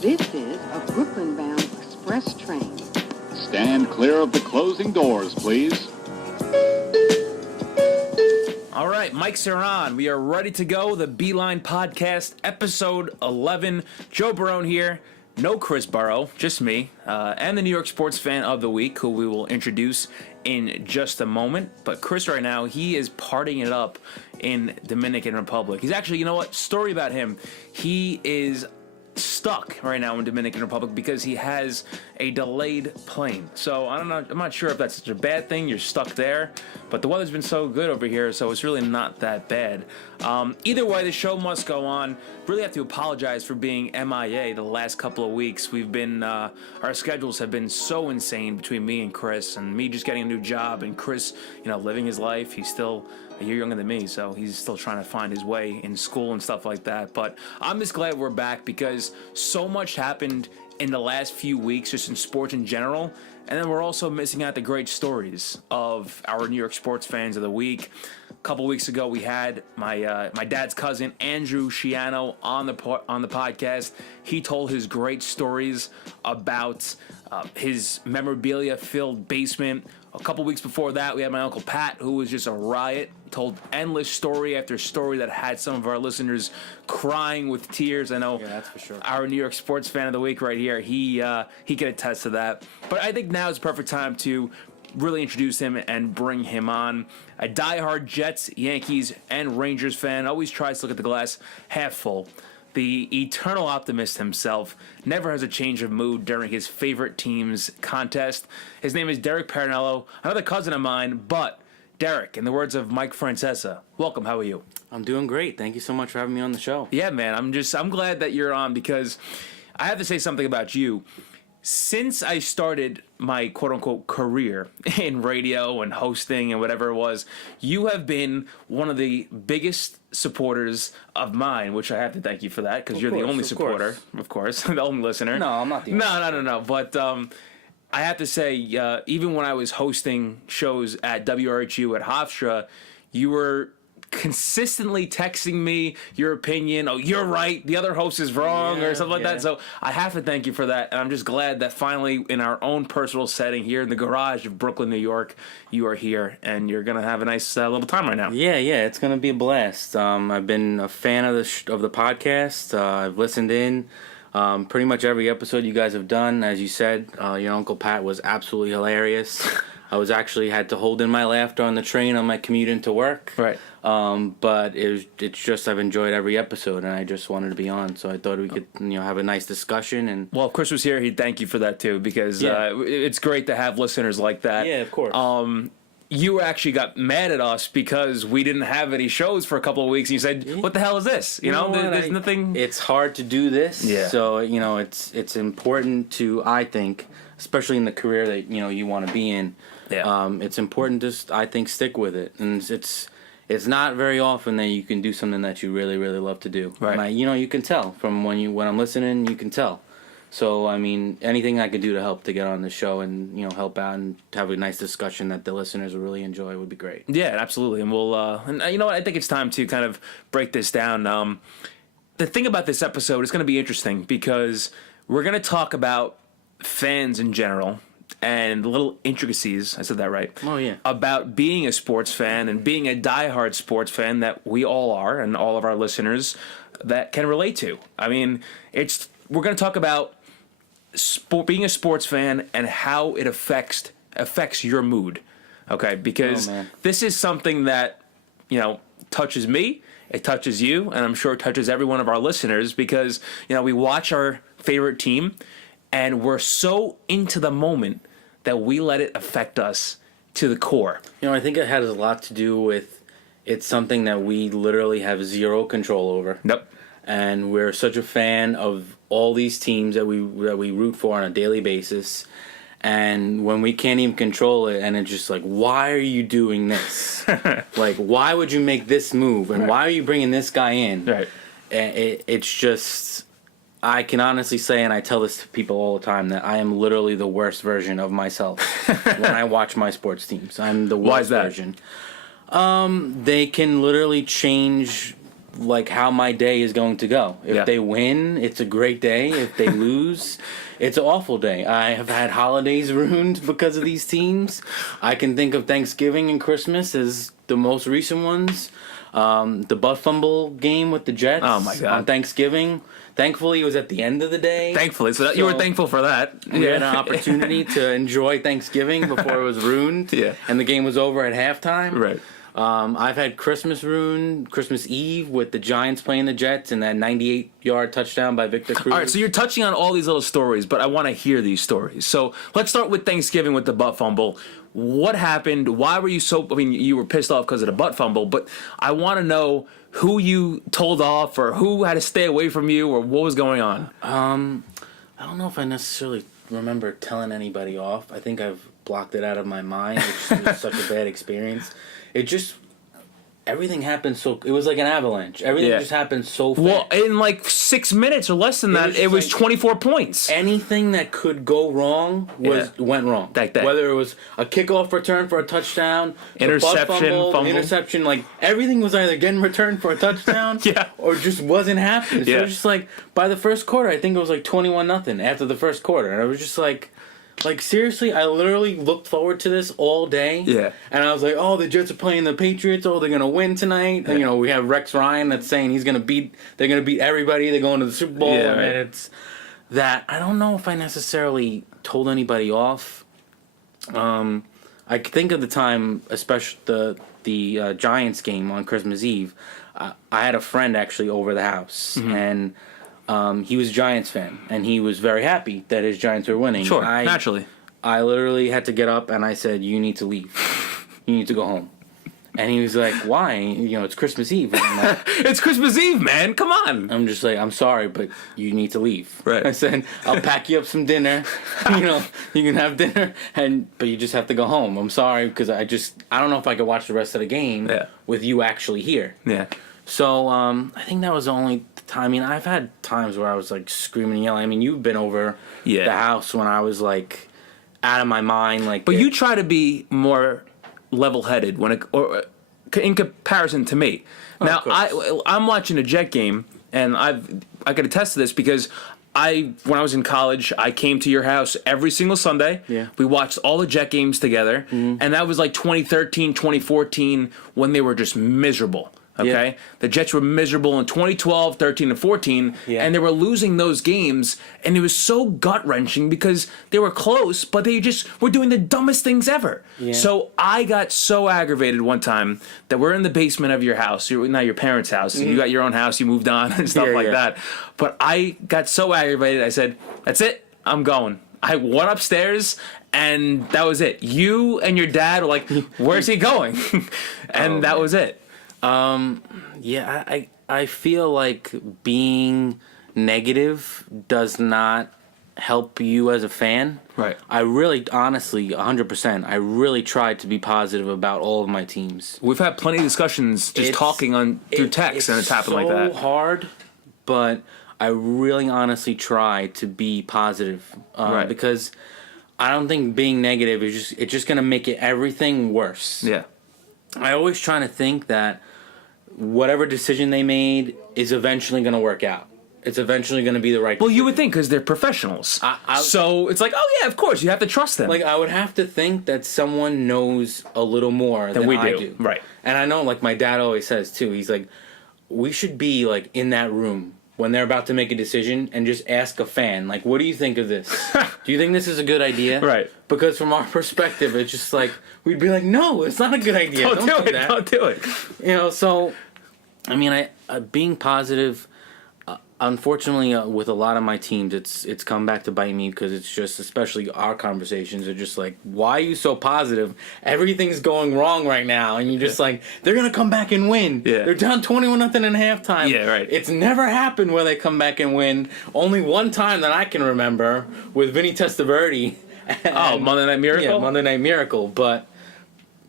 This is a Brooklyn-bound express train. Stand clear of the closing doors, please. All right, mics are on. We are ready to go. The Beeline Podcast, episode 11. Joe Barone here. No Chris Burrow, just me, and the New York Sports Fan of the Week, who we will introduce in just a moment. But Chris right now, he is partying it up in Dominican Republic. He's actually, you know what, story about him. He is stuck right now in Dominican Republic because he has a delayed plane. So I don't know, I'm not sure if that's such a bad thing. You're stuck there, but the weather's been so good over here, so it's really not that bad. Either way, the show must go on. Really have to apologize for being MIA the last couple of weeks. We've been our schedules have been so insane between me and Chris, and me just getting a new job, and Chris, living his life. He's still a year younger than me, so he's still trying to find his way in school and stuff like that. But I'm just glad we're back because so much happened in the last few weeks, just in sports in general. And then we're also missing out the great stories of our New York Sports Fans of the Week. A couple weeks ago, we had my dad's cousin, Andrew Sciano, on the podcast. He told his great stories about his memorabilia-filled basement. A couple weeks before that, we had my Uncle Pat, who was just a riot, told endless story after story that had some of our listeners crying with tears. I know that's for sure. Our New York Sports Fan of the Week right here, he can attest to that. But I think now is the perfect time to really introduce him and bring him on. A diehard Jets, Yankees, and Rangers fan, always tries to look at the glass half full. The eternal optimist himself never has a change of mood during his favorite team's contest. His name is Derek Parrinello, another cousin of mine, but Derek, in the words of Mike Francesa, welcome, how are you? I'm doing great. Thank you so much for having me on the show. Yeah, man, I'm glad that you're on because I have to say something about you. Since I started my quote-unquote career in radio and hosting and whatever it was, you have been one of the biggest supporters of mine, which I have to thank you for that because you're the only supporter, of course, the only listener. No, I'm not the only. No. But I have to say, even when I was hosting shows at WRHU at Hofstra, you were consistently texting me your opinion. Oh, you're right, the other host is wrong, or something like that. So I have to thank you for that, and I'm just glad that finally in our own personal setting here in the garage of Brooklyn, New York, you are here and you're gonna have a nice little time right now. Yeah, it's gonna be a blast. I've been a fan of the podcast. I've listened in pretty much every episode you guys have done. As you said, your Uncle Pat was absolutely hilarious. I was actually had to hold in my laughter on the train on my commute into work. Right. But it's just I've enjoyed every episode, and I just wanted to be on. So I thought we could have a nice discussion. And well, if Chris was here, he'd thank you for that too, because it's great to have listeners like that. Yeah, of course. You actually got mad at us because we didn't have any shows for a couple of weeks. And you said, "What the hell is this?" There's nothing. It's hard to do this. Yeah. So it's important to, I think, especially in the career that you want to be in. Yeah. It's important to, I think, stick with it, and it's not very often that you can do something that you really, really love to do. Right. And you can tell from when I'm listening, you can tell. So I mean, anything I could do to help to get on the show and help out and have a nice discussion that the listeners will really enjoy would be great. Yeah, absolutely. And we'll and you know what, I think it's time to kind of break this down. The thing about this episode is going to be interesting because we're going to talk about fans in general and little intricacies, I said that right. Oh, yeah. About being a sports fan and being a diehard sports fan that we all are, and all of our listeners that can relate to. I mean, we're going to talk about being a sports fan and how it affects your mood. Okay, because this is something that touches me, it touches you, and I'm sure it touches every one of our listeners because we watch our favorite team and we're so into the moment that we let it affect us to the core. I think it has a lot to do with it's something that we literally have zero control over. Nope. And we're such a fan of all these teams that we root for on a daily basis. And when we can't even control it, and it's just like, why are you doing this? Like, why would you make this move? And why are you bringing this guy in? Right. It's just, I can honestly say, and I tell this to people all the time, that I am literally the worst version of myself when I watch my sports teams. I'm the worst Why is that? version. They can literally change like how my day is going to go. If they win, it's a great day. If they lose, it's an awful day. I have had holidays ruined because of these teams. I can think of Thanksgiving and Christmas as the most recent ones. The butt fumble game with the Jets Oh my God. on Thanksgiving. Thankfully, it was at the end of the day. Thankfully, so you were thankful for that. We had an opportunity to enjoy Thanksgiving before it was ruined. Yeah. And the game was over at halftime. Right. I've had Christmas ruined, Christmas Eve with the Giants playing the Jets and that 98-yard touchdown by Victor Cruz. All right, so you're touching on all these little stories, but I want to hear these stories. So let's start with Thanksgiving with the butt fumble. What happened? Why were you so... I mean, you were pissed off because of the butt fumble, but I want to know who you told off or who had to stay away from you or what was going on. I don't know if I necessarily remember telling anybody off. I think I've blocked it out of my mind. It was such a bad experience. It just... Everything happened so... It was like an avalanche. Everything just happened so fast. Well, in like 6 minutes or less than that, it was 24 points. Anything that could go wrong went wrong. That day. Whether it was a kickoff return for a touchdown, interception, fumble. Interception, like everything was either getting returned for a touchdown or just wasn't happening. So it was just like, by the first quarter, I think it was like 21-0 after the first quarter. And I was just like seriously, I literally looked forward to this all day. Yeah. And I was like, oh, the Jets are playing the Patriots. Oh, they're going to win tonight. Yeah. And, you know, we have Rex Ryan that's saying they're going to beat everybody. They're going to the Super Bowl. Yeah, and right. it's that. I don't know if I necessarily told anybody off. I think of the time, especially the Giants game on Christmas Eve, I had a friend actually over the house. Mm-hmm. And he was a Giants fan, and he was very happy that his Giants were winning. Sure, naturally. I literally had to get up, and I said, you need to leave. You need to go home. And he was like, why? You know, it's Christmas Eve. And I'm like, It's Christmas Eve, man. Come on. I'm just like, I'm sorry, but you need to leave. Right. I said, I'll pack you up some dinner. You know, you can have dinner, but you just have to go home. I'm sorry, because I don't know if I could watch the rest of the game with you actually here. Yeah. So I think that was the only time. I mean, I've had times where I was like screaming and yelling. I mean, you've been over the house when I was like out of my mind. But you try to be more level-headed or in comparison to me. Now, I'm watching a Jet game, and I can attest to this because when I was in college, I came to your house every single Sunday. Yeah. We watched all the Jet games together, and that was like 2013, 2014 when they were just miserable. Okay? Yeah. The Jets were miserable in 2012, 13, and 14, and they were losing those games, and it was so gut-wrenching because they were close, but they just were doing the dumbest things ever. Yeah. So I got so aggravated one time that we're in the basement of your house, not your parents' house, you got your own house, you moved on and stuff like that, but I got so aggravated, I said, that's it, I'm going. I went upstairs, and that was it. You and your dad were like, where's he going? And that was it. I feel like being negative does not help you as a fan. Right. I really, honestly, 100%, I really tried to be positive about all of my teams. We've had plenty of discussions just talking through text, and it's happened like that. It's so hard, but I really honestly try to be positive. Because I don't think being negative it's just going to make everything worse. Yeah. I always try to think that whatever decision they made is eventually going to work out. It's eventually going to be the right decision. Well, you would think because they're professionals. So it's like, oh yeah, of course, you have to trust them. Like, I would have to think that someone knows a little more than I do. Right. And I know, like my dad always says too, he's like, we should be like in that room when they're about to make a decision and just ask a fan, like, what do you think of this? Do you think this is a good idea? Right. Because from our perspective, it's just like, we'd be like, no, it's not a good idea. Don't do that. Don't do it. You know, so, I mean, being positive, unfortunately, with a lot of my teams, it's come back to bite me because it's just, especially our conversations are just like, why are you so positive? Everything's going wrong right now, and you're just like, they're gonna come back and win. Yeah. They're down 21-0 at halftime. Yeah, right. It's never happened where they come back and win. Only one time that I can remember with Vinny Testaverde. Monday Night Miracle. Yeah, Monday Night Miracle, but.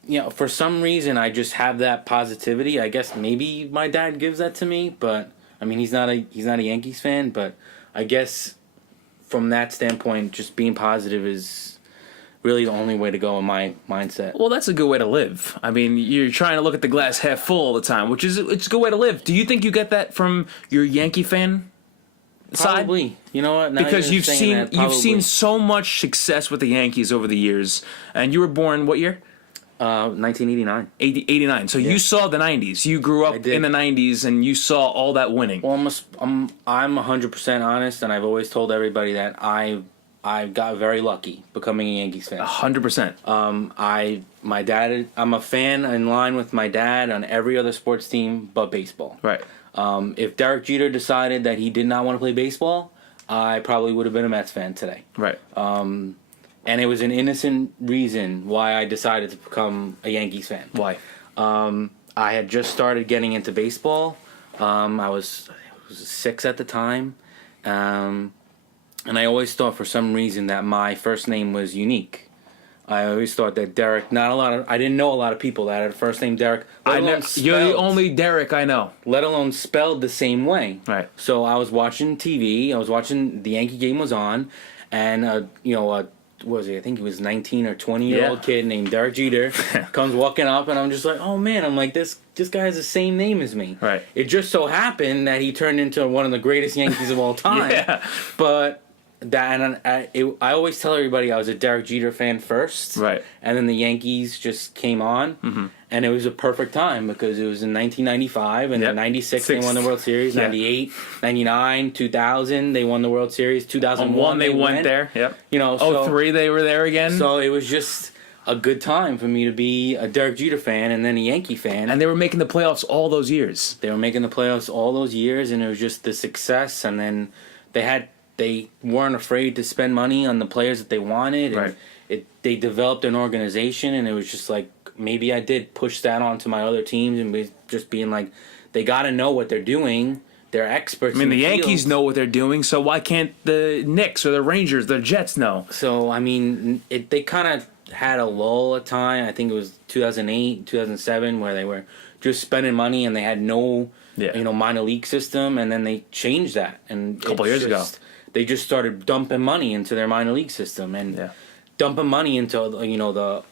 You know, for some reason, I just have that positivity. I guess maybe my dad gives that to me, but I mean, he's not a Yankees fan. But I guess from that standpoint, just being positive is really the only way to go in my mindset. Well, that's a good way to live. I mean, you're trying to look at the glass half full all the time, which is it's a good way to live. Do you think you get that from your Yankee fan side? Probably. You know what? Now Because you're you've saying seen that, you've seen probably. so much success with the Yankees over the years, and you were born what year? 1989. 89. So you saw the 90s. You grew up I did. in the 90s, and you saw all that winning. Well, I'm 100% honest, and I've always told everybody that I got very lucky becoming a Yankees fan. 100%. My dad, I'm a fan in line with my dad on every other sports team but baseball. Right. If Derek Jeter decided that he did not want to play baseball, I probably would have been a Mets fan today. Right. And it was an innocent reason why I decided to become a Yankees fan. Why? I had just started getting into baseball. I was 6 at the time. And I always thought for some reason that my first name was unique. I always thought that Derek, I didn't know a lot of people that had a first name Derek. You're the only Derek I know. Let alone spelled the same way. Right. So I was watching TV. I was watching the Yankee game was on, and what was he? I think he was 19 or 20-year-old kid named Derek Jeter comes walking up, and I'm just like, oh man, I'm like this guy has the same name as me. Right. It just so happened that he turned into one of the greatest Yankees of all time. Yeah. But I always tell everybody I was a Derek Jeter fan first. Right. And then the Yankees just came on. Mm-hmm. And it was a perfect time because it was in 1995, and in 96 they won the World Series, 98, 99, 2000 they won the World Series, 2001 they went there. Yep. You know, 03 they were there again. So it was just a good time for me to be a Derek Jeter fan and then a Yankee fan. And they were making the playoffs all those years. They were making the playoffs all those years, and it was just the success. And then they weren't afraid to spend money on the players that they wanted. And Right. They developed an organization, and it was just like, maybe I did push that onto my other teams and just being like, they got to know what they're doing. They're experts. I mean, in the Yankees field. know what they're doing, so why can't the Knicks or the Rangers, the Jets know? So, I mean, they kind of had a lull at time. I think it was 2008, 2007, where they were just spending money and they had no, minor league system, and then they changed that. And A couple years ago. They just started dumping money into their minor league system and dumping money into the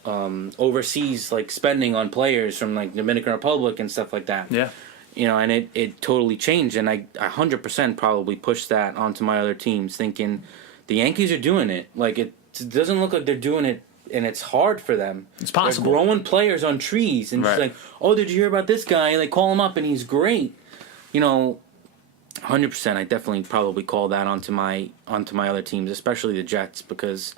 overseas like spending on players from like Dominican Republic and stuff like that. Yeah. And it totally changed, and I 100% probably pushed that onto my other teams, thinking the Yankees are doing it. Like it doesn't look like they're doing it, and it's hard for them. It's possible. They're growing players on trees, and just like, oh, did you hear about this guy? Like, call him up, and he's great. 100%. I definitely probably call that onto my other teams, especially the Jets, because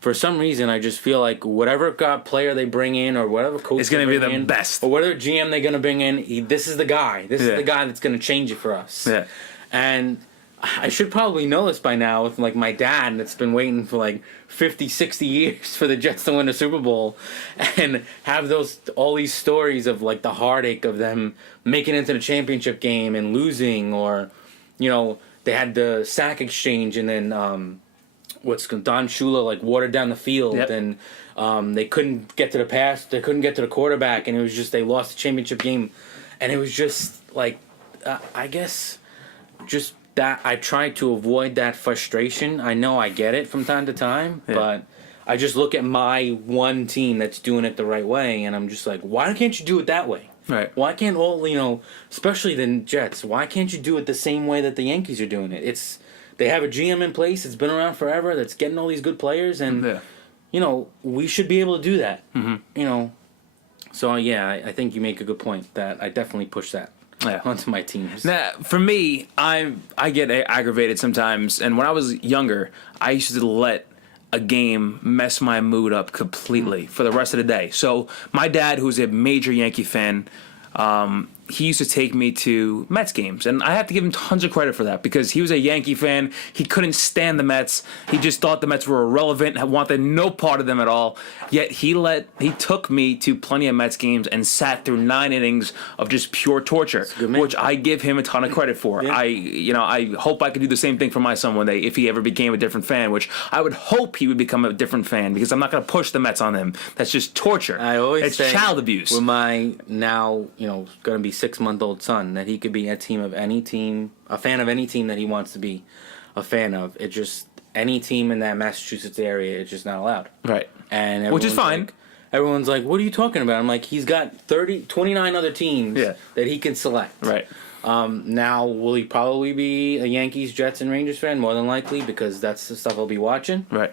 for some reason I just feel like whatever player they bring in or whatever coach it's going to be the best, or whatever GM they're going to bring in, this is the guy. This is the guy that's going to change it for us. Yeah. And I should probably know this by now with like my dad that's been waiting for like 50, 60 years for the Jets to win a Super Bowl and have all these stories of like the heartache of them making it into the championship game and losing, or they had the sack exchange and then Don Shula like watered down the field and they couldn't get to the pass, they couldn't get to the quarterback, and it was just they lost the championship game, and it was just like I guess just that I try to avoid that frustration. I know I get it from time to time, but I just look at my one team that's doing it the right way, and I'm just like, why can't you do it that way? Right. Why can't especially the Jets, why can't you do it the same way that the Yankees are doing it? They have a GM in place, it's been around forever, that's getting all these good players, and we should be able to do that. Mm-hmm. So I think you make a good point that I definitely push that onto my teams. Now, for me, I get aggravated sometimes, and when I was younger, I used to let a game mess my mood up completely for the rest of the day. So my dad, who's a major Yankee fan, he used to take me to Mets games, and I have to give him tons of credit for that because he was a Yankee fan. He couldn't stand the Mets. He just thought the Mets were irrelevant, wanted no part of them at all. Yet he took me to plenty of Mets games and sat through 9 innings of just pure torture, which I give him a ton of credit for. Yeah. I hope I could do the same thing for my son one day if he ever became a different fan, which I would hope he would become a different fan because I'm not going to push the Mets on him. That's just torture. It's child abuse. With my now, going to be 6-month-old son, that he could be a fan of any team that he wants to be a fan of. It just any team in that Massachusetts area, it's just not allowed. Right. and Which is fine. Like, everyone's like, what are you talking about? I'm like, he's got 29 other teams that he can select. Right. Now, will he probably be a Yankees, Jets, and Rangers fan? More than likely, because that's the stuff I'll be watching. Right.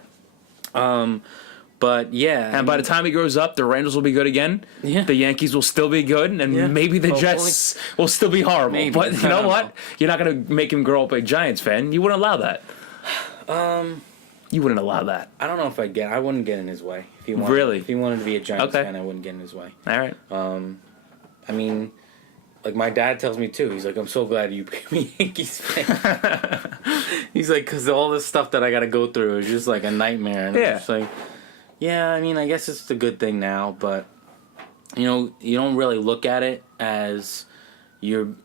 But, yeah. And by the time he grows up, the Rangers will be good again. Yeah. The Yankees will still be good, and maybe the Jets will still be horrible. Maybe. But you know what? You're not going to make him grow up a Giants fan. You wouldn't allow that. You wouldn't allow that. I don't know if I wouldn't get in his way. If he wanted, Really? If he wanted to be a Giants fan, I wouldn't get in his way. All right. I mean, like my dad tells me too. He's like, I'm so glad you became a Yankees fan. He's like, because all this stuff that I got to go through is just like a nightmare. And I'm just like, yeah, I mean, I guess it's a good thing now, but you know, you don't really look at it as you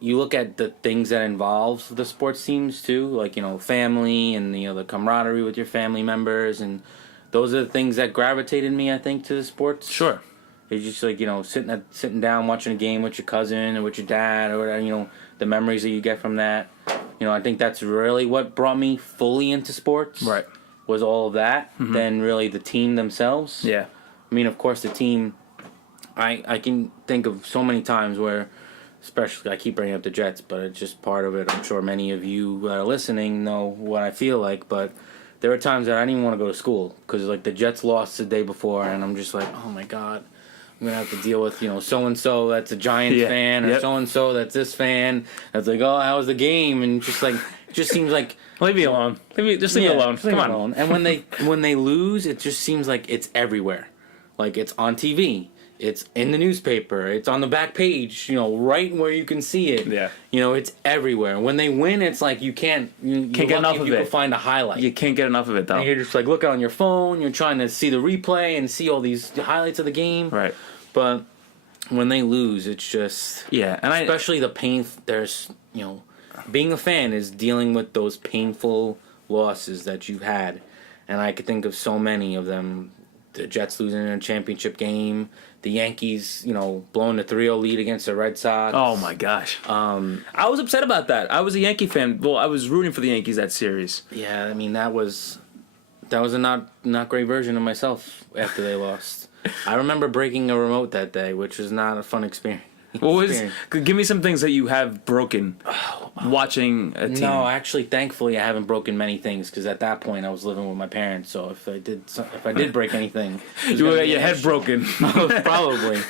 look at the things that involves the sports teams too, like, you know, family and, you know, the camaraderie with your family members, and those are the things that gravitated me, I think, to the sports. Sure. It's just like, you know, sitting down watching a game with your cousin or with your dad or whatever, you know, the memories that you get from that. You know, I think that's really what brought me fully into sports. Right. Was all of that, than really the team themselves. Yeah. I mean, of course, the team, I can think of so many times where, especially, I keep bringing up the Jets, but it's just part of it. I'm sure many of you that are listening know what I feel like, but there were times that I didn't even want to go to school because, like, the Jets lost the day before, and I'm just like, oh my God, I'm going to have to deal with, you know, so-and-so that's a Giants fan, or so-and-so that's this fan. That's like, oh, how was the game? And just, like, it just seems like... Leave me alone. Leave me alone. Come on. Alone. And when they lose, it just seems like it's everywhere. Like, it's on TV. It's in the newspaper. It's on the back page, you know, right where you can see it. Yeah. You know, it's everywhere. When they win, it's like you can't get enough of it. You can find a highlight. You can't get enough of it, though. And you're just like looking on your phone. You're trying to see the replay and see all these highlights of the game. Right. But when they lose, it's just... Yeah. And especially the pain... There's, you know... Being a fan is dealing with those painful losses that you've had. And I could think of so many of them. The Jets losing in a championship game. The Yankees, you know, blowing the 3-0 lead against the Red Sox. Oh, my gosh. I was upset about that. I was a Yankee fan. Well, I was rooting for the Yankees that series. Yeah, I mean, that was a not great version of myself after they lost. I remember breaking a remote that day, which was not a fun experience. Give me some things that you have broken watching a team. No, actually, thankfully, I haven't broken many things because at that point I was living with my parents. So if I did break anything, you would get your head broken. Probably.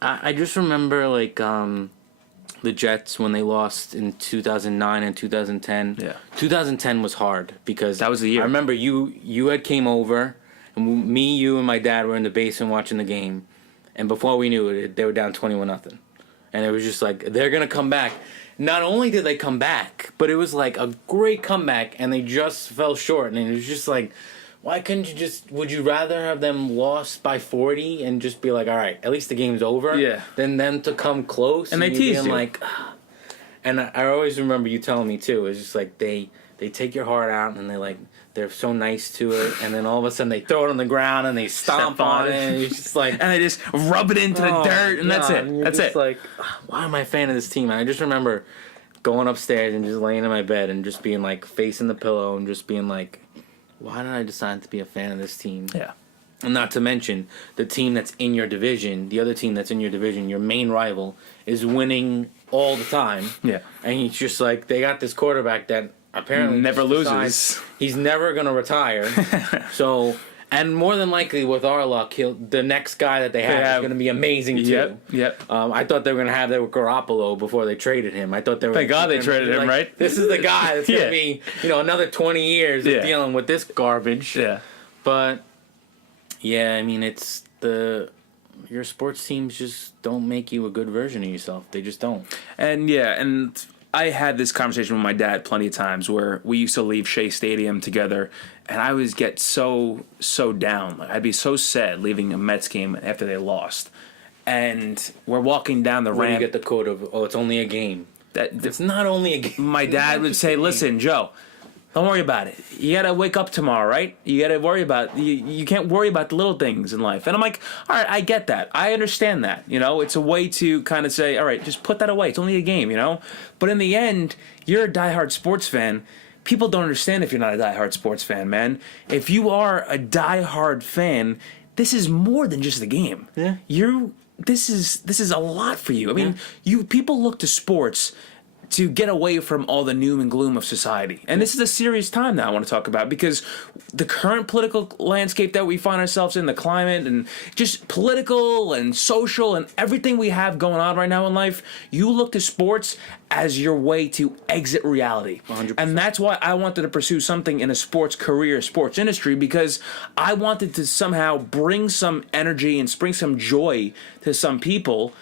I just remember like the Jets when they lost in 2009 and 2010. Yeah, 2010 was hard because that was the year. I remember you had came over, and me, you, and my dad were in the basement watching the game. And before we knew it, they were down 21-0. And it was just like, they're going to come back. Not only did they come back, but it was like a great comeback, and they just fell short. And it was just like, why couldn't you would you rather have them lost by 40 and just be like, all right, at least the game's over? Yeah. Than them to come close. And they teased you. Like, and I always remember you telling me, too, it's just like they take your heart out, and they're so nice to it, and then all of a sudden they throw it on the ground and they stomp on it, and it's just like, and they just rub it into the dirt, and that's it. And that's it. Like, why am I a fan of this team? And I just remember going upstairs and just laying in my bed and just being like facing the pillow and just being like, why did I decide to be a fan of this team? Yeah. And not to mention the team that's in your division, the other team that's in your division, your main rival, is winning all the time. Yeah. And he's just like, they got this quarterback that apparently never loses. He's never going to retire. So, and more than likely, with our luck, the next guy that they have is going to be amazing too. Yep. I thought they were going to have that with Garoppolo before they traded him. I thought they were. Thank God they traded him, like, right? This is the guy that's going to be, another 20 years of dealing with this garbage. Yeah. But yeah, I mean, it's your sports teams just don't make you a good version of yourself. They just don't. And I had this conversation with my dad plenty of times where we used to leave Shea Stadium together, and I would get so down. Like, I'd be so sad leaving a Mets game after they lost. And we're walking down the ramp. Where do you get the quote of, it's only a game? It's not only a game. My dad would say, listen, Joe, don't worry about it. You got to wake up tomorrow, right? You got to worry about you can't worry about the little things in life. And I'm like, all right, I get that. I understand that. It's a way to kind of say, all right, just put that away. It's only a game, But in the end, you're a diehard sports fan. people don't understand if you're not a diehard sports fan, man. If you are a diehard fan, this is more than just the game. Yeah. This is a lot for you. I mean, people look to sports to get away from all the doom and gloom of society. And this is a serious time that I want to talk about, because the current political landscape that we find ourselves in, the climate and just political and social and everything we have going on right now in life, you look to sports as your way to exit reality. 100%. And that's why I wanted to pursue something in a sports career, sports industry, because I wanted to somehow bring some energy and bring some joy to some people.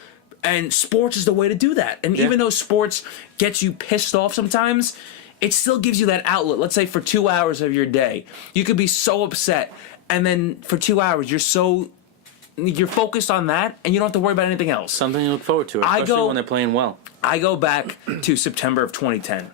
And sports is the way to do that. And even though sports gets you pissed off sometimes, it still gives you that outlet. Let's say for 2 hours of your day, you could be so upset, and then for 2 hours you're focused on that, and you don't have to worry about anything else. Something you look forward to, especially when they're playing well. I go back to September of 2010.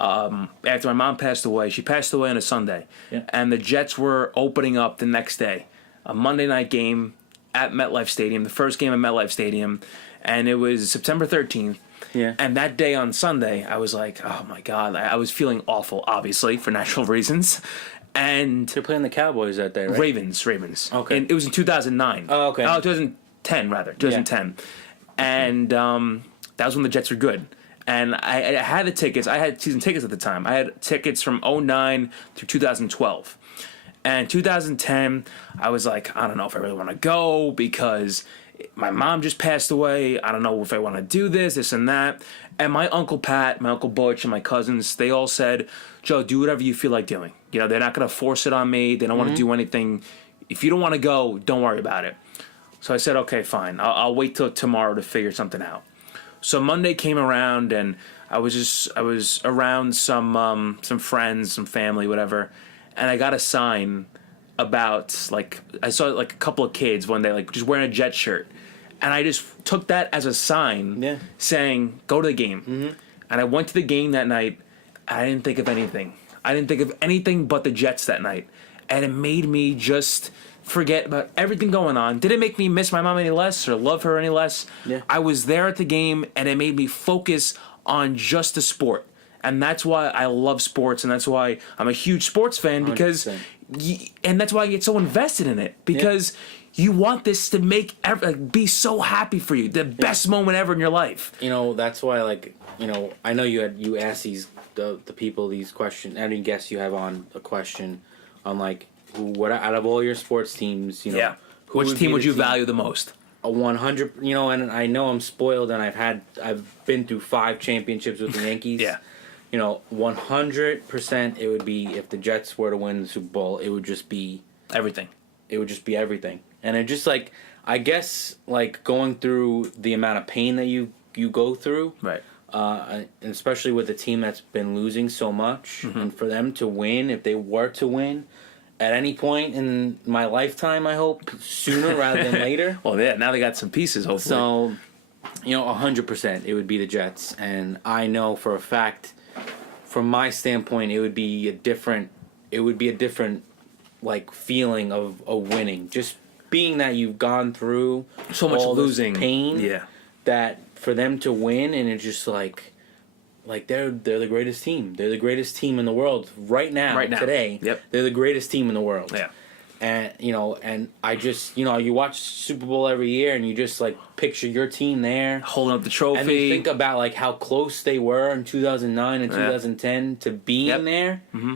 After my mom passed away. She passed away on a Sunday. Yeah. And the Jets were opening up the next day. A Monday night game at MetLife Stadium, the first game at MetLife Stadium. And it was September 13th. Yeah. And that day on Sunday, I was like, oh my God. I was feeling awful, obviously, for natural reasons. And They're playing the Cowboys that day, right? Ravens. Okay. And it was in 2009. Oh, okay. Oh, 2010, rather. 2010. Yeah. And that was when the Jets were good. And I had the tickets. I had season tickets at the time. I had tickets from 2009 through 2012. And 2010, I was like, I don't know if I really want to go, because my mom just passed away. I don't know if I want to do this and that. And my Uncle Pat, my Uncle Butch, and my cousins, they all said, Joe, do whatever you feel like doing. You know, they're not going to force it on me. They don't want to do anything. If you don't want to go, don't worry about it. So I said, okay, fine. I'll wait till tomorrow to figure something out. So Monday came around, and I was around some friends, some family, whatever, and I got a sign about, like, I saw like a couple of kids one day, like, just wearing a Jet shirt, and I just took that as a sign saying, go to the game. Mm-hmm. And I went to the game that night. I didn't think of anything. I didn't think of anything but the Jets that night, and it made me just forget about everything going on. Did it make me miss my mom any less or love her any less? Yeah. I was there at the game, and it made me focus on just the sport. And that's why I love sports, and that's why I'm a huge sports fan, because and that's why I get so invested in it, because you want this to be so happy for you, the best moment ever in your life. You know, that's why, like, you know, I know you ask the people these questions. Any guests you have on a question on, like, what out of all your sports teams, you know, which team would you value the most? A 100, you know, and I know I'm spoiled, and I've been through 5 championships with the Yankees. You know, 100% it would be, if the Jets were to win the Super Bowl, it would just be everything. It would just be everything. And it just, like, I guess, like, going through the amount of pain that you go through, right? And especially with a team that's been losing so much, and for them to win, if they were to win at any point in my lifetime, I hope sooner rather than later. Well, yeah, now they got some pieces, hopefully. So, you know, 100% it would be the Jets, and I know for a fact, from my standpoint, it would be a different, like, feeling of winning. Just being that you've gone through so much all losing this pain, that for them to win, and it's just like they're the greatest team. They're the greatest team in the world right now. Today. Yep. They're the greatest team in the world. Yeah. And, you know, and I just, you know, you watch Super Bowl every year, and you just, like, picture your team there holding up the trophy, and you think about, like, how close they were in 2009 and 2010 to being there. Mm-hmm.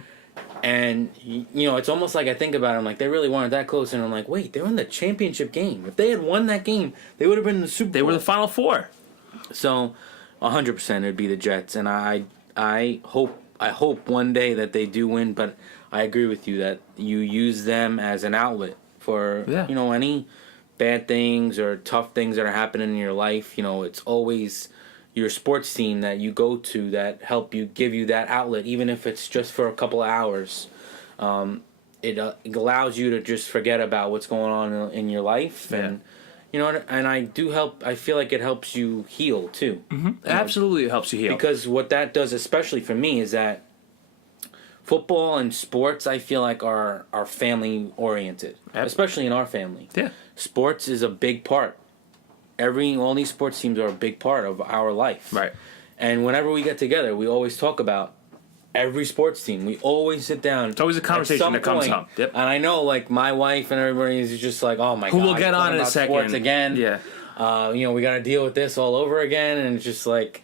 And, you know, it's almost like I think about it, I'm like, they really weren't that close, and I'm like, wait, they're in the championship game. If they had won that game, they would have been in the Super Bowl. They were the Final Four. So, 100% it'd be the Jets, and I hope one day that they do win, but I agree with you that you use them as an outlet for, you know, any bad things or tough things that are happening in your life. You know, it's always your sports team that you go to that help you, give you that outlet, even if it's just for a couple of hours. It allows you to just forget about what's going on in your life, and you know, and I feel like it helps you heal too. Mm-hmm. Absolutely, it helps you heal, because what that does, especially for me, is that football and sports, I feel like, are family oriented, especially in our family. Yeah, sports is a big part. All these sports teams are a big part of our life. Right. And whenever we get together, we always talk about every sports team. We always sit down. It's always a conversation that comes up. Yep. And I know, like, my wife and everybody is just like, oh my god, who will get on in a second? Sports again. Yeah. We got to deal with this all over again, and it's just like,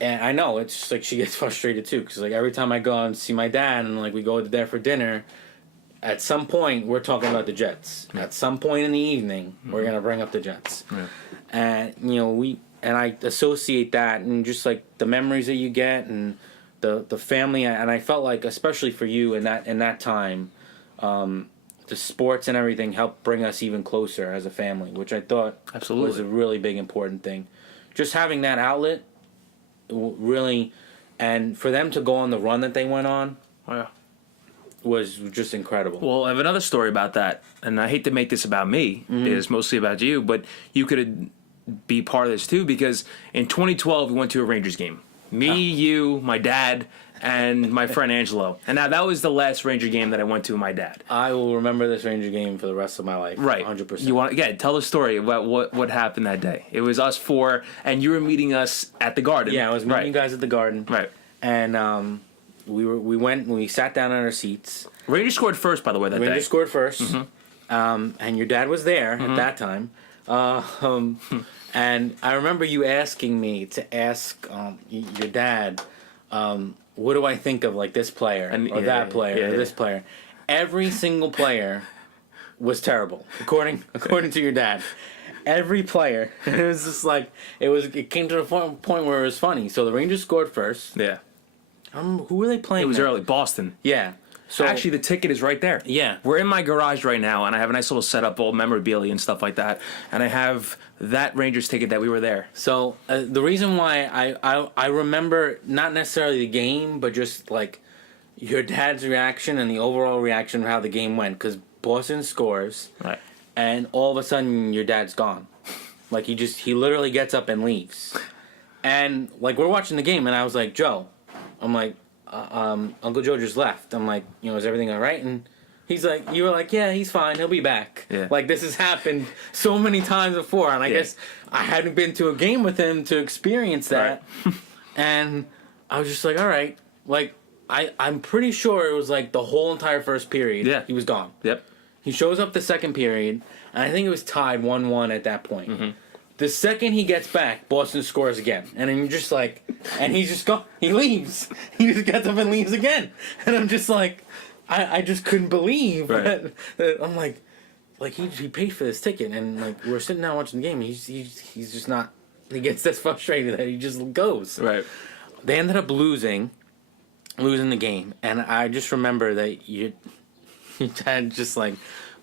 and I know it's just like she gets frustrated too, because like every time I go and see my dad, and like we go there for dinner, at some point we're talking about the Jets. Yeah. At some point in the evening, we're gonna bring up the Jets, and I associate that and just like the memories that you get and the family, and I felt like especially for you in that time, the sports and everything helped bring us even closer as a family, which I thought was a really big important thing. Just having that outlet, really, and for them to go on the run that they went on, was just incredible. Well, I have another story about that, and I hate to make this about me. It's mostly about you, but you could be part of this too, because in 2012 we went to a Rangers game. Me, you, my dad, and my friend Angelo. And now that was the last Ranger game that I went to with my dad. I will remember this Ranger game for the rest of my life. Right. 100%. Tell the story about what happened that day. It was us four, and you were meeting us at the Garden. Yeah, I was meeting you guys at the Garden. Right. And we sat down on our seats. Rangers scored first, by the way, that day. Rangers scored first. Mm-hmm. And your dad was there at that time. And I remember you asking me to ask your dad, what do I think of like this player or that player or this player? Every single player was terrible, according to your dad. Every player. It was just like it came to the point where it was funny. So the Rangers scored first. Yeah. Who were they playing? It was now? early. Boston. Yeah. So actually, the ticket is right there. Yeah. We're in my garage right now, and I have a nice little setup, old memorabilia and stuff like that. And I have that Rangers ticket that we were there. So the reason why I remember not necessarily the game, but just like your dad's reaction and the overall reaction of how the game went, because Boston scores, right, and all of a sudden your dad's gone. Like he literally gets up and leaves. And like we're watching the game, and I was like, Joe, I'm like, Uncle Joe just left. I'm like, is everything all right? And he's like, you were like, yeah, he's fine. He'll be back. Yeah. Like, this has happened so many times before. And I guess I hadn't been to a game with him to experience that. Right. And I was just like, all right. Like, I'm pretty sure it was like the whole entire first period. Yeah. He was gone. Yep. He shows up the second period, and I think it was tied 1-1 at that point. Mm-hmm. The second he gets back, Boston scores again. And then you're just like, and he's just gone. He leaves. He just gets up and leaves again. And I'm just like, I just couldn't believe that I'm like he paid for this ticket. And like, we're sitting down watching the game. He's just not, he gets this frustrated that he just goes. Right. They ended up losing the game. And I just remember that your dad just like,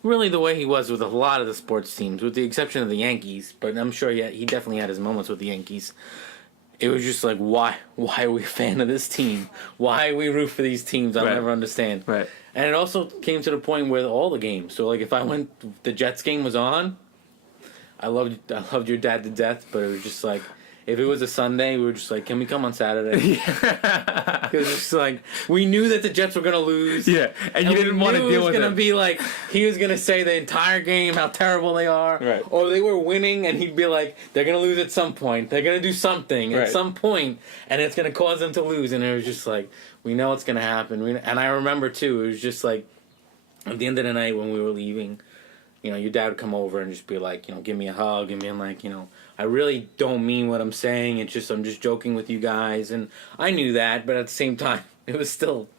really the way he was with a lot of the sports teams, with the exception of the Yankees, but I'm sure he definitely had his moments with the Yankees. It was just like, why are we a fan of this team? Why we root for these teams? I'll never understand. Right. And it also came to the point with all the games. So like if the Jets game was on, I loved your dad to death, but it was just like, if it was a Sunday, we were just like, can we come on Saturday? Because it's like, we knew that the Jets were going to lose. Yeah, and you didn't want to deal with it. It was going to be like, he was going to say the entire game how terrible they are. Right. Or they were winning, and he'd be like, they're going to lose at some point. They're going to do something at some point, and it's going to cause them to lose. And it was just like, we know it's going to happen. And I remember, too, it was just like, at the end of the night when we were leaving, your dad would come over and just be like, give me a hug, and being like, I really don't mean what I'm saying. It's just I'm just joking with you guys, and I knew that, but at the same time, it was still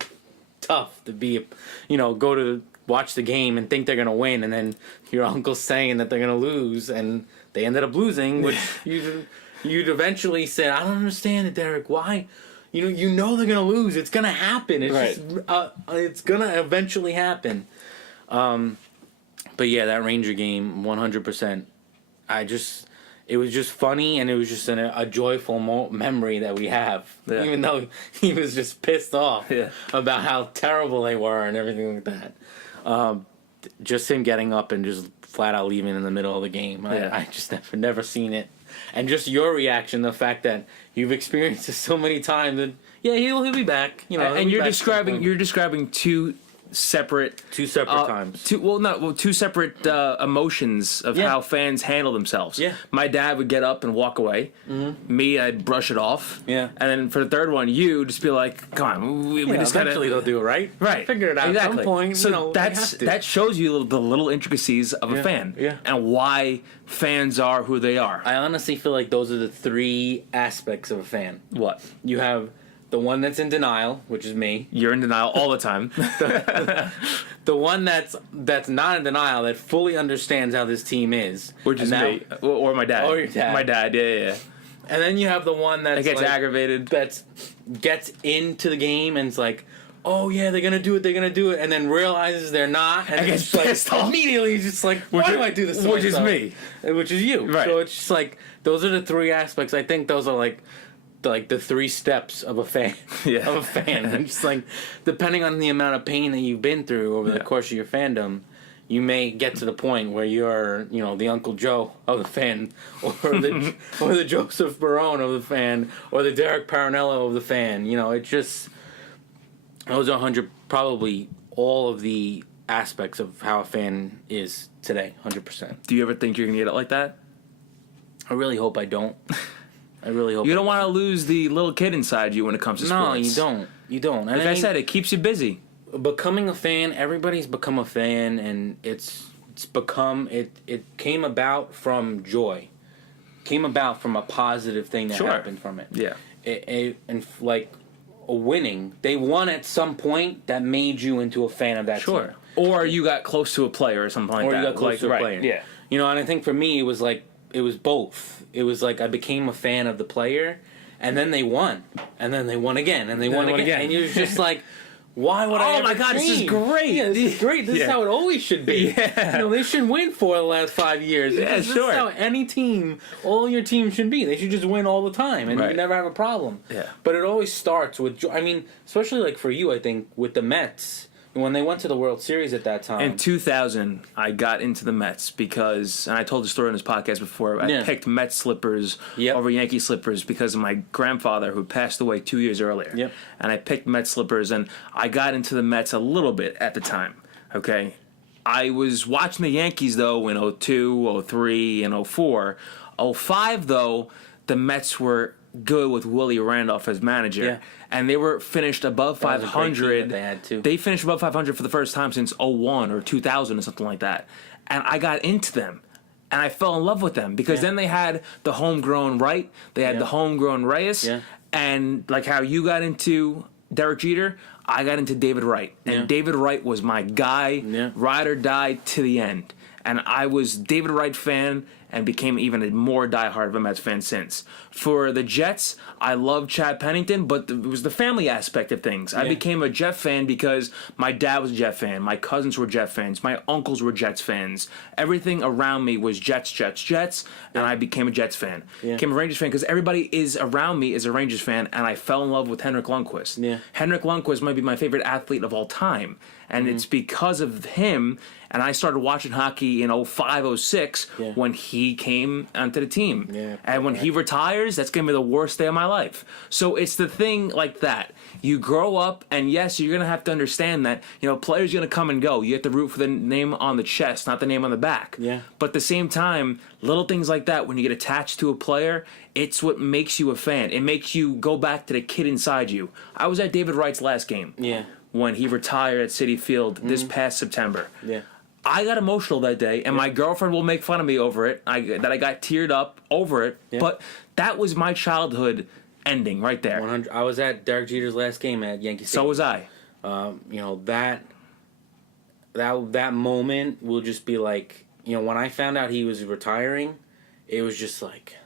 tough to be, go to watch the game and think they're gonna win, and then your uncle's saying that they're gonna lose, and they ended up losing, which you'd eventually say, I don't understand it, Derek. Why? You know they're gonna lose. It's gonna happen. It's just, it's gonna eventually happen. But yeah, that Ranger game, 100%. It was just funny, and it was just a joyful memory that we have. Yeah. Even though he was just pissed off about how terrible they were and everything like that. Just him getting up and just flat out leaving in the middle of the game. I just never seen it. And just your reaction, the fact that you've experienced it so many times, that he'll be back. And you're describing two separate Two separate times. Two separate emotions of how fans handle themselves. Yeah. My dad would get up and walk away. Mm-hmm. Me, I'd brush it off. Yeah. And then for the third one, you just be like, "Come on, we just eventually they'll do it, right? Right. Figure it out at some point. So that shows you the little intricacies of a fan. Yeah. And why fans are who they are. I honestly feel like those are the three aspects of a fan. What? You have the one that's in denial, which is me. You're in denial all the time. The one that's not in denial, that fully understands how this team is. Which is me. Or my dad. Or your dad. My dad, yeah. And then you have the one that gets aggravated. That gets into the game and is like, oh yeah, they're gonna do it, and then realizes they're not, and gets just pissed like off. Immediately just like, why do I do this to Which myself? is me. Which is you. Right. So it's just like, those are the three aspects. I think those are like the three steps of a fan. Yeah. Of a fan. And just like, depending on the amount of pain that you've been through over the course of your fandom, you may get to the point where you're, the Uncle Joe of the fan, or the Joseph Barone of the fan, or the Derek Parrinello of the fan. It just, those are probably all of the aspects of how a fan is today, 100%. Do you ever think you're going to get it like that? I really hope I don't. I really hope you don't want to lose the little kid inside you when it comes to sports. No, you don't. You don't. Like I said, it keeps you busy. Becoming a fan, everybody's become a fan, and it's become, it came about from joy. Came about from a positive thing that happened from it. Yeah. And like a winning, they won at some point that made you into a fan of that team. Or you got close to a player or something like that. Or you got close to a player. Yeah. And I think for me, it was both. It was like I became a fan of the player, and then they won. And then they won again, and they won again. And you're just like, why would I Oh my God, this is great. Yeah, this is great. This is how it always should be. Yeah. They shouldn't win 4 of the last 5 years. Yeah, this is how any team, all your teams should be. They should just win all the time, and you never have a problem. Yeah. But it always starts with, especially like for you, I think, with the Mets, when they went to the World Series at that time. In 2000, I got into the Mets because, and I told the story on this podcast before, I picked Mets slippers over Yankee slippers because of my grandfather who passed away 2 years earlier. Yep. And I picked Mets slippers, and I got into the Mets a little bit at the time, okay? I was watching the Yankees, though, in 02, 03, and 04. 05, though, the Mets were good with Willie Randolph as manager. Yeah. And they were finished above 500. They had too. They finished above 500 for the first time since 01 or 2000 or something like that. And I got into them. And I fell in love with them because then they had the homegrown Wright. They had the homegrown Reyes. Yeah. And like how you got into Derek Jeter, I got into David Wright. And David Wright was my guy, ride or die to the end. And I was David Wright fan and became even a more diehard of a Mets fan since. For the Jets, I love Chad Pennington, but it was the family aspect of things. I became a Jet fan because my dad was a Jet fan, my cousins were Jet fans, my uncles were Jets fans. Everything around me was Jets, and I became a Jets fan. Became a Rangers fan because everybody around me is a Rangers fan, and I fell in love with Henrik Lundqvist. Yeah. Henrik Lundqvist might be my favorite athlete of all time, and it's because of him. And I started watching hockey in 05, 06 when he came onto the team. Yeah, and when he retires, that's going to be the worst day of my life. So it's the thing like that. You grow up, and yes, you're going to have to understand that, players are going to come and go. You have to root for the name on the chest, not the name on the back. Yeah. But at the same time, little things like that, when you get attached to a player, it's what makes you a fan. It makes you go back to the kid inside you. I was at David Wright's last game. Yeah. When he retired at Citi Field this past September. Yeah. I got emotional that day, and my girlfriend will make fun of me over it, that I got teared up over it, but that was my childhood ending right there. 100. I was at Derek Jeter's last game at Yankee Stadium. So was I. That moment will just be like, when I found out he was retiring, it was just like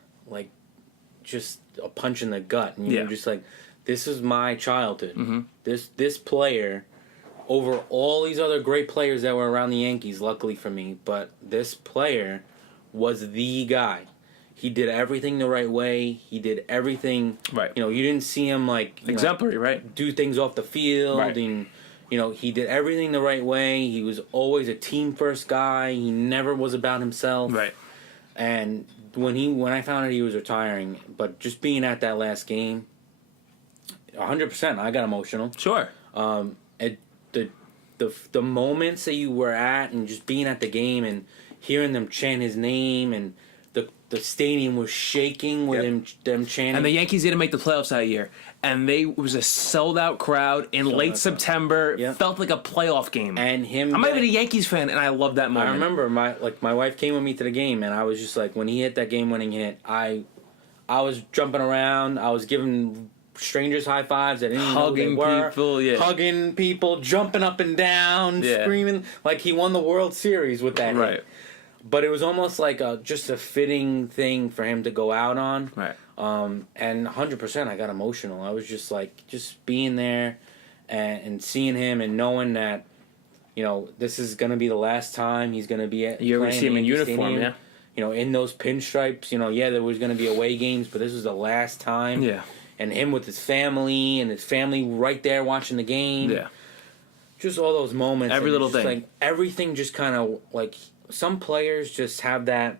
just a punch in the gut, and you're just like, this is my childhood. Mm-hmm. This player, over all these other great players that were around the Yankees, luckily for me, but this player was the guy. He did everything the right way. He did everything right. You didn't see him exemplary, right? Do things off the field, right. And he did everything the right way. He was always a team first guy. He never was about himself, right? And when I found out he was retiring, but just being at that last game, 100%, I got emotional. Sure. The the moments that you were at and just being at the game and hearing them chant his name and the stadium was shaking with them chanting. And the Yankees didn't make the playoffs that year. And it was a sold-out crowd in late September. Yep. Felt like a playoff game. And him... I'm not even a Yankees fan, and I love that moment. I remember my wife came with me to the game, and I was just like, when he hit that game-winning hit, I was jumping around. I was giving strangers high fives. I didn't even know who they were. People, hugging people, jumping up and down, screaming. Like he won the World Series with that hit. But it was almost like just a fitting thing for him to go out on. Right. And 100% I got emotional. I was just like, just being there and seeing him and knowing that, this is going to be the last time he's going to be you ever see him in uniform, Stadium. In those pinstripes, there was going to be away games, but this was the last time. Yeah. And him with his family right there watching the game. Yeah. Just all those moments. Every little thing. Like, everything just kind of, like, some players just have that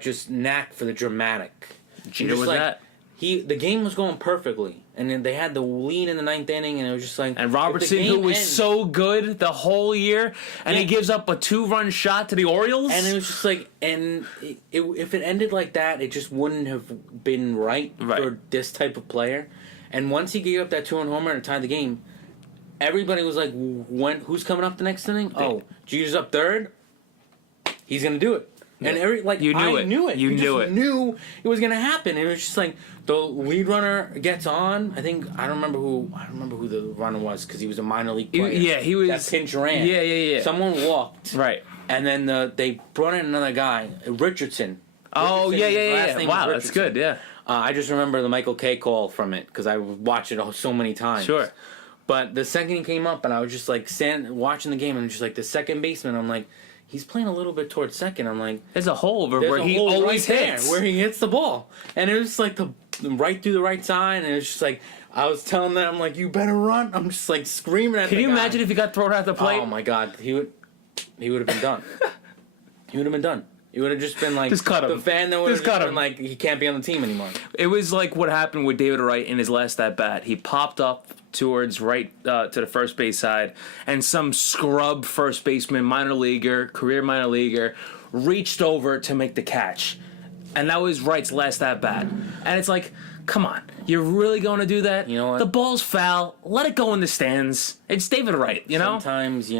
just knack for the dramatic. Jeter was that. The game was going perfectly, and then they had the lead in the ninth inning, and it was just like... And Robertson, who was so good the whole year, and he gives up a 2-run shot to the Orioles? And it was just like... And if it ended like that, it just wouldn't have been right for this type of player. And once he gave up that 2-run homer and tied the game, everybody was like, who's coming up the next inning? Oh, Jeter's up third? He's going to do it. And I knew it. You knew it. Knew it was gonna happen. It was just like the lead runner gets on. I don't remember who the runner was because he was a minor league player. He was that pinch ran. Yeah. Someone walked. Right. And then they brought in another guy, Richardson. Oh yeah. Wow, that's good. Yeah. I just remember the Michael K call from it because I watched it so many times. Sure. But the second he came up, and I was just like watching the game, and just like the second baseman, I'm like, he's playing a little bit towards second. I'm like, there's a hole where he always hits. Where he hits the ball. And it was just like right through the right side. And it was just like, I was telling them, I'm like, you better run. I'm just like screaming at Can you imagine if he got thrown out the plate? Oh my God. He would have been done. He would have been done. He would have just been like, just cut him. The fan that would have just been like, he can't be on the team anymore. It was like what happened with David Wright in his last at-bat. He popped up towards right to the first base side, and some scrub first baseman, career minor leaguer, reached over to make the catch. And that was Wright's last at-bat. And it's like, come on, you're really going to do that? You know what? The ball's foul. Let it go in the stands. It's David Wright, Sometimes,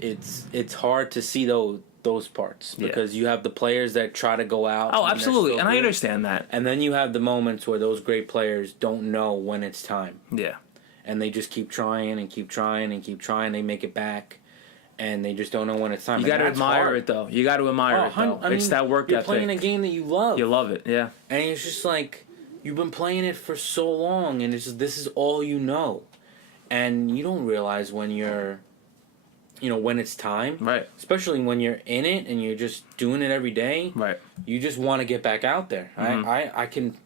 it's hard to see those parts because you have the players that try to go out. Oh, absolutely, and I understand that. And then you have the moments where those great players don't know when it's time. Yeah. And they just keep trying and keep trying and keep trying. They make it back, and they just don't know when it's time. You got to admire it, though. You got to admire it, though. It's that work ethic. You're playing a game that you love. You love it, yeah. And it's just like, you've been playing it for so long, and this is all you know. And you don't realize when you're... when it's time. Right. Especially when you're in it and you're just doing it every day. Right. You just want to get back out there. Mm-hmm.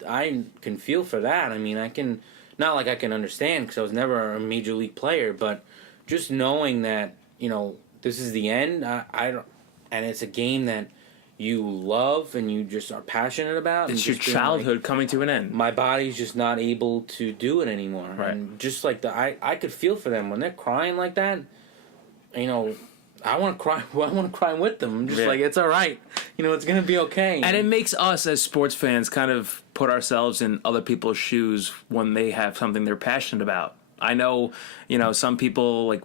I can feel for that. I mean, I can... Not like I can understand because I was never a major league player, but just knowing that, this is the end, I don't... And it's a game that you love and you just are passionate about. It's your childhood coming to an end. My body's just not able to do it anymore. Right. And just like I could feel for them when they're crying like that. I want to cry. I want to cry with them. I'm just like, it's all right. It's gonna be okay. And it makes us as sports fans kind of put ourselves in other people's shoes when they have something they're passionate about. I know, some people like.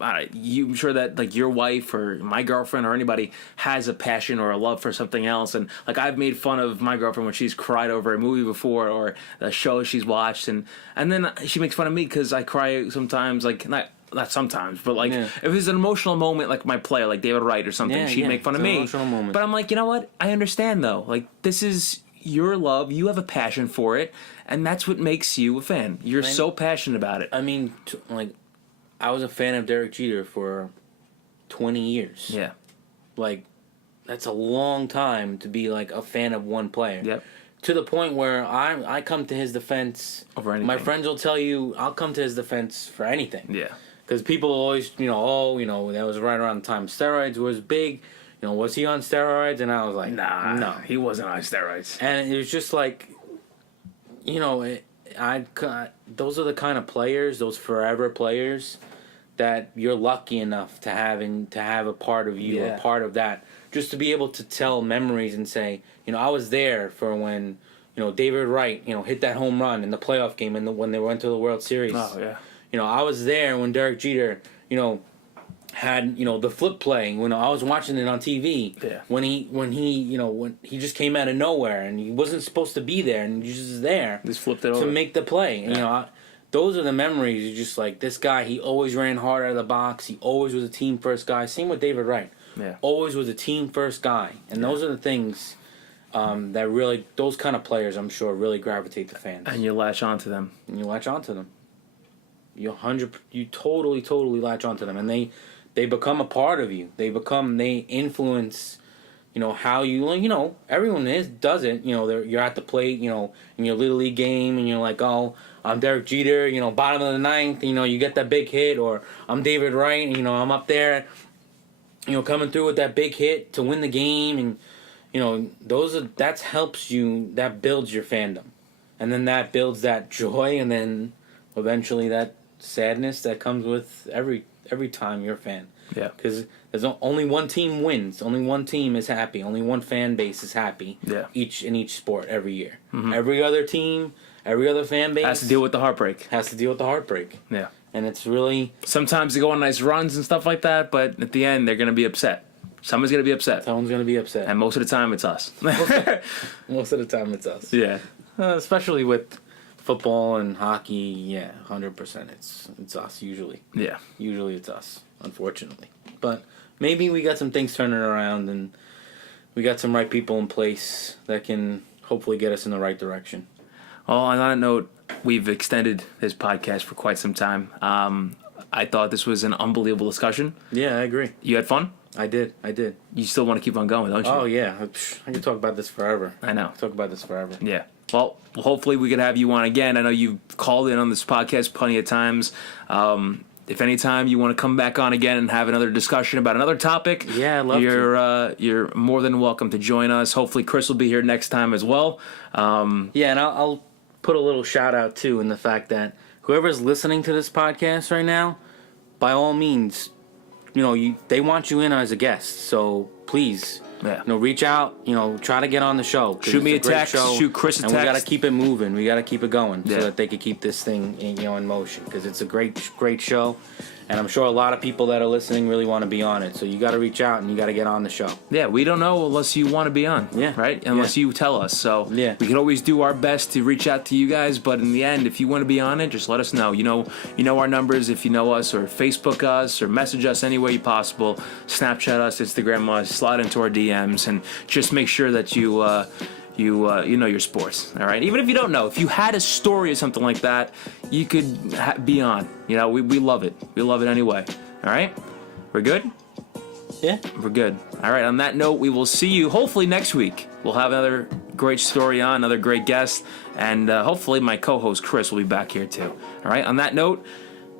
I'm sure that like your wife or my girlfriend or anybody has a passion or a love for something else, and like I've made fun of my girlfriend when she's cried over a movie before or a show she's watched, and then she makes fun of me because I cry sometimes, like not sometimes, but like if it's an emotional moment, like my player, like David Wright or something, she'd make fun of me. Emotional moment. But I'm like, you know what? I understand though. Like this is your love. You have a passion for it, and that's what makes you a fan. You're so passionate about it. I mean, I was a fan of Derek Jeter for 20 years. Yeah. Like, that's a long time to be, like, a fan of one player. Yep. To the point where I come to his defense. Over anything. My friends will tell you, I'll come to his defense for anything. Yeah. Because people always, that was right around the time steroids was big. Was he on steroids? And I was like, no, he wasn't on steroids. And it was just like, those are the kind of players, those forever players, that you're lucky enough to have a part of you, a part of that, just to be able to tell memories and say, I was there for when, David Wright, hit that home run in the playoff game and when they went to the World Series. Oh yeah. I was there when Derek Jeter, had the flip play when I was watching it on TV. Yeah. When he just came out of nowhere and he wasn't supposed to be there and he just was there. Just flipped it to over. make the play. And, those are the memories. You're just like, this guy, he always ran hard out of the box. He always was a team first guy. Same with David Wright. Yeah. Always was a team first guy. And those are the things that really, those kind of players, I'm sure, really gravitate to fans. And you latch onto them. You totally latch onto them. And they become a part of you. They influence, how you, everyone does it. You're at the plate, in your Little League game, and you're like, oh, I'm Derek Jeter, bottom of the ninth, you get that big hit, or I'm David Wright, I'm up there, coming through with that big hit to win the game, and, that helps you, that builds your fandom. And then that builds that joy, and then eventually that sadness that comes with every time you're a fan. Yeah. Because there's only one team wins. Only one team is happy. Only one fan base is happy. Yeah. Each sport every year. Mm-hmm. Every other team, every other fan base Has to deal with the heartbreak. Yeah. And it's really, Sometimes they go on nice runs and stuff like that, but at the end they're gonna be upset. Someone's gonna be upset. someone's gonna be upset. And most of the time it's us. Most of the time it's us. Yeah. Especially with football and hockey. Yeah, 100%. It's us usually. Yeah. Usually it's us, unfortunately. But maybe we got some things turning around and we got some right people in place that can hopefully get us in the right direction. Well, on that note, we've extended this podcast for quite some time. I thought this was an unbelievable discussion. Yeah, I agree. You had fun? I did. You still want to keep on going, don't you? Oh, yeah. I could talk about this forever. I know. Talk about this forever. Yeah. Well, hopefully we could have you on again. I know you've called in on this podcast plenty of times. If anytime you want to come back on again and have another discussion about another topic, yeah, I'd love to. You're more than welcome to join us. Hopefully Chris will be here next time as well. Yeah, and I'll put a little shout out too in the fact that whoever's listening to this podcast right now, by all means, they want you in as a guest. So please, reach out. Try to get on the show. Shoot me a text. Shoot Chris a text. And we got to keep it moving. We got to keep it going so that they could keep this thing in motion because it's a great show. And I'm sure a lot of people that are listening really want to be on it. So you got to reach out and you got to get on the show. Yeah, we don't know unless you want to be on. Yeah. Right? Unless you tell us. So we can always do our best to reach out to you guys. But in the end, if you want to be on it, just let us know. You know our numbers if you know us, or Facebook us, or message us any way possible. Snapchat us, Instagram us, slide into our DMs, and just make sure that you know your sports, all right? Even if you don't know, if you had a story or something like that, you could be on. We love it. We love it anyway, all right? We're good? Yeah. We're good. All right, on that note, we will see you hopefully next week. We'll have another great story on, another great guest, and hopefully my co-host Chris will be back here too. All right, on that note,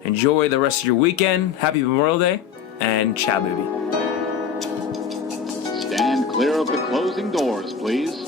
enjoy the rest of your weekend. Happy Memorial Day, and ciao, baby. Stand clear of the closing doors, please.